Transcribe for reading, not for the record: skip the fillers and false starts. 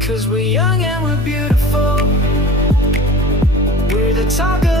'Cause we're young and we're beautiful. We're the talk of